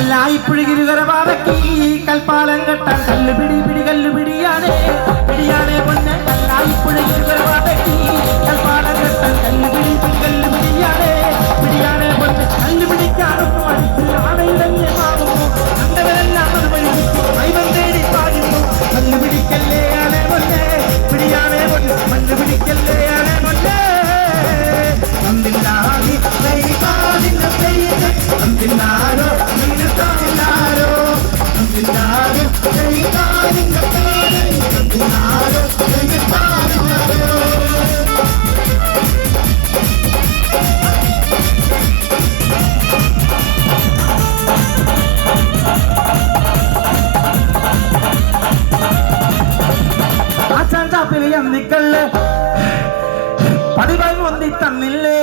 കല്ലായി പുഴുകിരുകരവാതക്കി കൽപ്പാലം കെട്ടാൻ കല്ല് പിടി പിടി കല്ല് പിടിയാനേ കല്ലായി പുഴുകിരുകരവാതക്കി എന്നിക്കല്ല് പതിവായി മൊന്തി തന്നില്ലേ?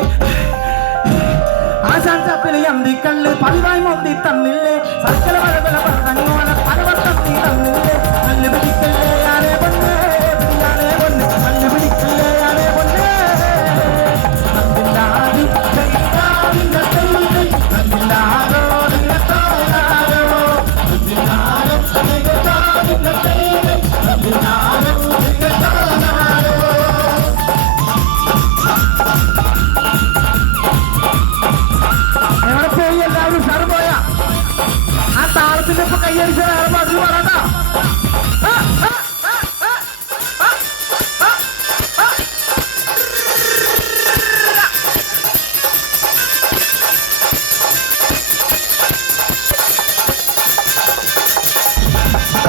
ആശാൻ ചപ്പിലി അന്തിക്കല്ല് പതിവായി മൊന്തി തന്നില്ലേ? സർക്കല വഴകല പറഞ്ഞോളെ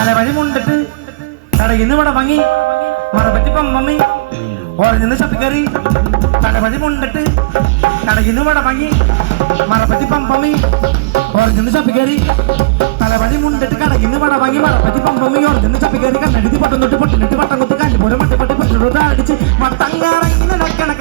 തലവഴി മുണ്ടിട്ട് കടയിന്ന് ഇവിടെ വാങ്ങി മറപ്പറ്റി പമ്മി ഓറഞ്ചിന്ന് ചപ്പിക്കറി തലവഴി മുണ്ടിട്ട് കടയിന്ന് ഇവിടെ വാങ്ങി മറപ്പറ്റി പമ്പമ്മി ഓറഞ്ചിന്ന് ചപ്പിക്കറി തലപതി മുണ്ടിട്ട് കടയിന്ന് ഇവിടെ വാങ്ങി മറപ്പറ്റി പമ്പമ്മി ഓറഞ്ചിന്ന് ചപ്പിക്കറി കണ്ണടിച്ച് പട്ടം തൊട്ട് പൊട്ടിനിട്ട് വട്ടം കുത്ത് കാഞ്ഞു മട്ടിപ്പട്ടി മട്ടി പട്ടി പൊട്ടിട്ട് അടിച്ച് മട്ടങ്ങാറങ്ങിനെ നടക്കണ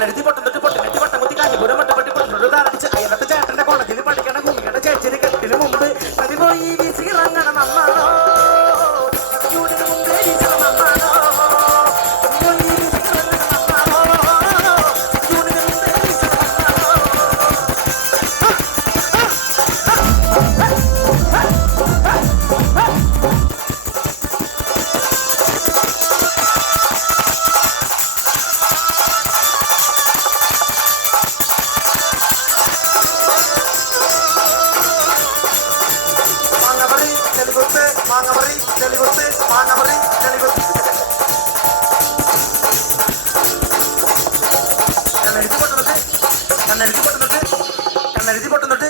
నెడిపట్టు నెట్టిపట్టు నెట్టిపట్టు ముత్తికాయ గురమట్టు മാങ്ങവറി ചെളികൊത്ത് മാങ്ങവറി ചെളികൊത്ത് കണ്ണെഴുതി പൊട്ടുന്നത് കണ്ണെഴുതി പൊട്ടുന്നത് കണ്ണെഴുതി പൊട്ടുന്നത്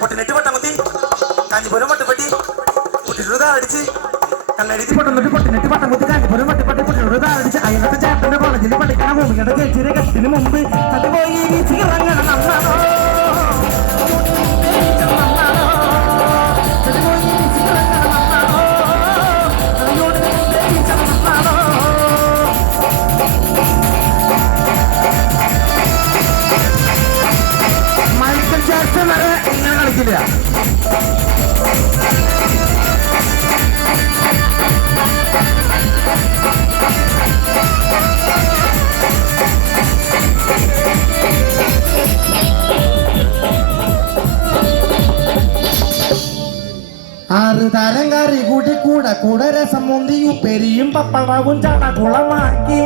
പൊട്ടിനെട്ട് പൊട്ടമത്തി കാഞ്ചിപുരം പൊട്ടുപെട്ടി പൊട്ടിട്ടുള്ളത് അടിച്ച് കല്ലെഴുതി പൊട്ടുന്നിട്ട് പൊട്ടിനിട്ട് പട്ടം കുത്തി കാഞ്ഞിപ്പുരം പട്ടി പട്ടി പൊട്ടിനോട് താഴടിച്ച് അയലത്തെ ചേട്ടന്റെ കോളേജിൽ പഠിക്കണ ഭൂമിയുടെ ചേച്ചിയുടെ കത്തിന് മുമ്പ് കളിക്കില്ല ആറ് താരം കറി കൂട്ടി കൂടെ കൂടെ രസം മുന്തിയും പെരിയും പപ്പടവും ചടകുളമാക്കി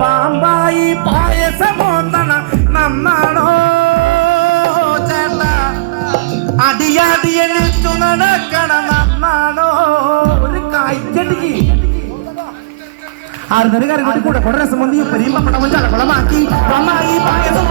പാമ്പായി പായസമോന്തണ നന്നാണോ? അടിയടിയനിട്ടു നടക്കണ നന്നാണോ? ഒരു കായ്ച്ചടിക്ക് ആർന്നൊരു കാര്യം കൂടെ കൂടെ. രസം വന്നി ഉപ്പരിയും പപ്പടവും ചലക്കുളമാക്കി നന്നായി പായസം.